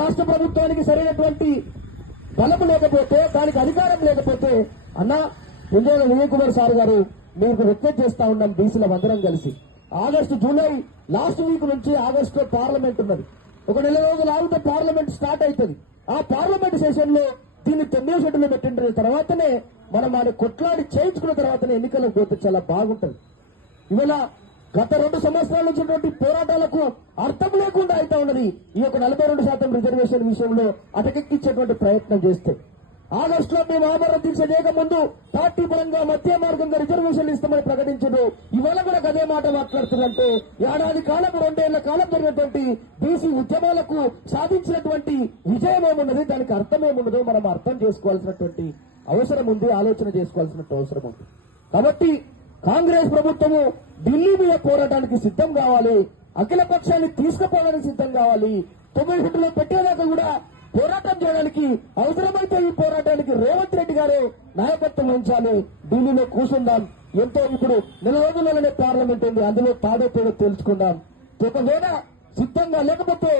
రాష్ట్ర ప్రభుత్వానికి సరైనటువంటి బలము లేకపోతే, దానికి అధికారం లేకపోతే, అన్న పుంజాల విజయ్ కుమార్ సార్ గారు మీకు రిక్వెస్ట్ చేస్తా ఉన్నాం, బీసీల అందరం కలిసి జూలై లాస్ట్ వీక్ నుంచి ఆగస్టులో పార్లమెంట్ ఉన్నది. ఒక నెల రోజులు ఆగితే పార్లమెంట్ స్టార్ట్ అవుతుంది. ఆ పార్లమెంట్ సెషన్ లో దీన్ని 9వ షెడ్యూల్లో పెట్టిన తర్వాతనే మనం ఆయన కొట్లాడి చేయించుకున్న తర్వాతనే ఎన్నికలకు పోతే చాలా బాగుంటుంది. ఇవాళ గత 2 సంవత్సరాల నుంచి పోరాటాలకు అర్థం లేకుండా అయితే ఉన్నది. ఈ యొక్క 42% రిజర్వేషన్ విషయంలో అటకెక్కించేటువంటి ప్రయత్నం చేస్తే, ఆగస్టులో మేము ఆమరణ దీక్ష చేయకముందు పార్టీ పరంగా మధ్య మార్గంగా రిజర్వేషన్లు ఇస్తామని ప్రకటించారు. ఇవాళ కూడా అదే మాట మాట్లాడుతుందంటే, ఏడాది కాలం 2 ఏళ్ల కాలం జరిగినటువంటి బీసీ ఉద్యమాలకు సాధించినటువంటి విజయం ఏమున్నది, దానికి అర్థం ఏమున్నదో మనం అర్థం చేసుకోవాల్సినటువంటి అవసరం ఉంది, ఆలోచన చేసుకోవాల్సిన అవసరం ఉంది. కాబట్టి కాంగ్రెస్ ప్రభుత్వము ఢిల్లీ మీద పోరాటానికి సిద్ధం కావాలి, అఖిల పక్షాన్ని తీసుకుపోవడానికి సిద్ధం కావాలి. 9 షెడ్యూల్లో పెట్టేదాకా కూడా పోరాటం చేయడానికి, అవసరమైతే ఈ పోరాటానికి రేవంత్ రెడ్డి గారే నాయకత్వం వహించాలి. ఢిల్లీలో కూర్చుందాం. ఎంతో ఇప్పుడు నెల రోజుల్లోనే పార్లమెంట్ ఉంది, అందులో తాడో పేడో తెలుసుకుందాం. ఒకవేళ సిద్ధంగా లేకపోతే